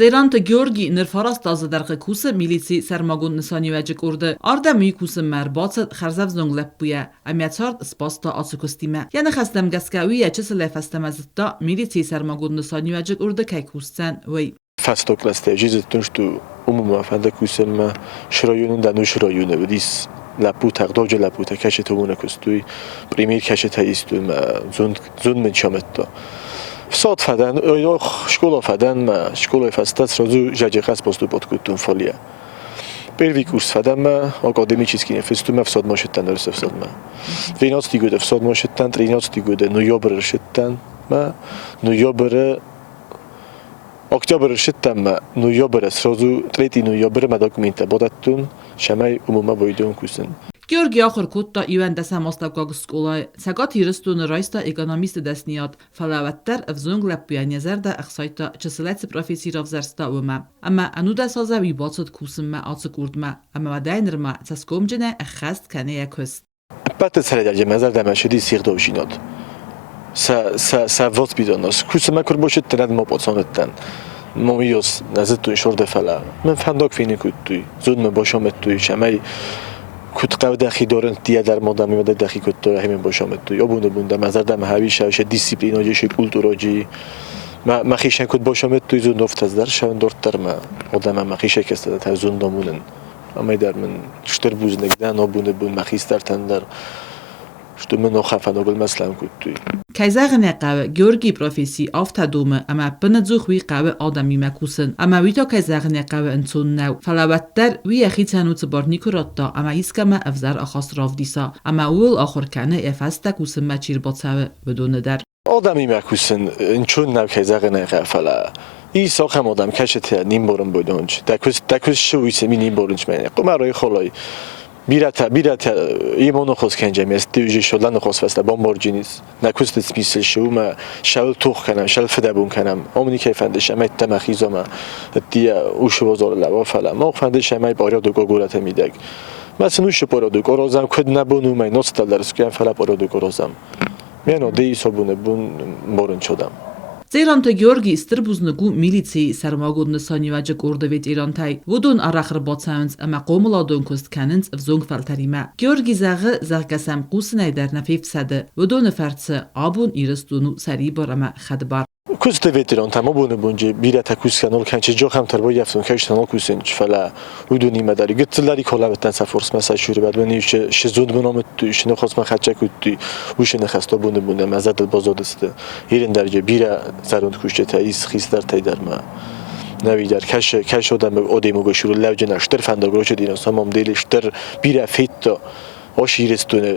Zeyrant Georgi nirfarast azadar kuse milici sermagun nisani vecik urdu. Arda miykusen merbatset xerzev zonglep buye. Amiatsard spasta atsukustime. Yani xestem geskawiye çisle festemezda milici sermagun nisani vecik urdu kaykusten vey. Festoklasте жизнь umuma fende kusem şirayunun da nuşirayunu vedis laput taqdoj laput kaşete ona kustuy primir kaşete istum zund men çametta Sot faden yok şkola faden ma şkola fastas rozu jajeqas postu podkutun folia Первый курс фадам академический нефестум в садмашеттан рсфсадм. 12 года в садмашеттан, 13 года ноябрь ршеттан, ноябрь Октябрь шеттам ноябрь сразу 3 ноябрь ма документы бодаттун шамай умума бойдун кусин. Georgi axır kodda ivende samastakag skolay sagat hiristun raysta ekonomist desniyat falavetter evzung lepyan yazerda axsayta çeselets profesirov zersta uma. Ama anuda saza vibatsat kusinma atsık urdma ama vadaynirma taskomjene axast kaneye kust. Patet sredel mazar damashidi sirdovjinot. Sa vot bidonos. Kusima kurboşet tenad ma potsanettan. Momios nazetun şorde fala. Men fandok fini kuttuy. Zudme boşamettuy şamay کت قود دخی دارن دیه در مادر میاد دخی کت داره همین باشم تو یا بونده بونده مزار دم هویش هویش دیسیپلیناجی ش کولتوراجی ما خیشن کت باشم تو زون نفت از در شون دورت در ما آدم ما خیشه کسته تا زون دامونن اما در من شتر بوز نگدن آبونه بون مخیس در تندر شتو من آخفن آگل مثلا کت توی Kayzağına qawe Georgi profesi aftadome ama benedzuch wi qawe adami makusen ama wita kayzağına qawe entsonnaw falawatter wi yaxitanu tbarnikuratta ama iskama afzar akhas ravdisa ama ul akhir kana efasta kusen machir batsawe بدون در آدمی مکوسن چون نو کایزغنه قفلا ای ساخم آدم کشت نیم بارم بودنج دکوس شوی سمی نیم بارنج منه قمرای خلای بیرت ایمانو خوز کنجمی است دیوژه شدن خوز فسته بامبارجینیز نکوست سمیسل شو ما شل توخ کنم شل فدبون کنم آمونی که فندش اما تمخیز ما دیا اوشو وزار لوا فلا ما فندش اما بارا دو گورت میدگ مثلا اوش بارا دو گورازم کد نبونو می نستال درس کنم فلا بارا دو گورازم میانو دی صابونه بون بارن شدم Zeyrant Georgi istirbuznugu milici sermagun nisani vecik orda vet irantay. Vodun araxır batsayınz ama qomuladun kust kanınz vzong faltarima. Georgi zağı zağgasam qusinay der nefefsede. Vodun fertse abun iristunu saribar ama khadbar. Kust veteran tamam bunu bunca bir atakus kanal kançı jo ham tarbo yaftun kaç tanal kusin fala uduni madari gitleri kolavetten safors mesela şuri bad beni şizud bunamut işine xosma xaçak uttu uşine xasta bunu bunda mazat bazodiste yerin derece bir zarund kuşte tayis xisler taydarma نویدار کش آدم آدمو گشور لوجه نشتر فندگروش دینا سامم دیلشتر بیره فیتا آشیرستونه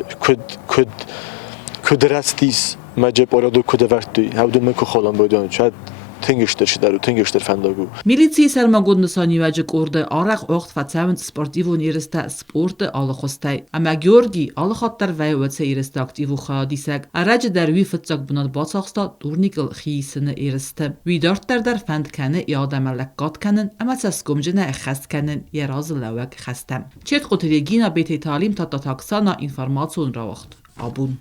کدرستیس مجب آرادو کد ورتوی هودو مکو خالم بودن شاید تنگشتر شدارو تنگشتر فندگو Milici sermagun nisani vecik orda araq oqt fatsavnt sportivun irista sport alıxostay. Ama Georgi alıxattar vay vatsa irista aktivu xadisak. Aracı der vi fıtsak bunad batsaqsta turnikl xiyisini irista. Vi dörtler der fend kanı iadamelek gat kanın ama saskomjene xast kanın yerazı lavak xastam. Çet qotirigina beti talim tata taksana informasyon ravaqt. Abun.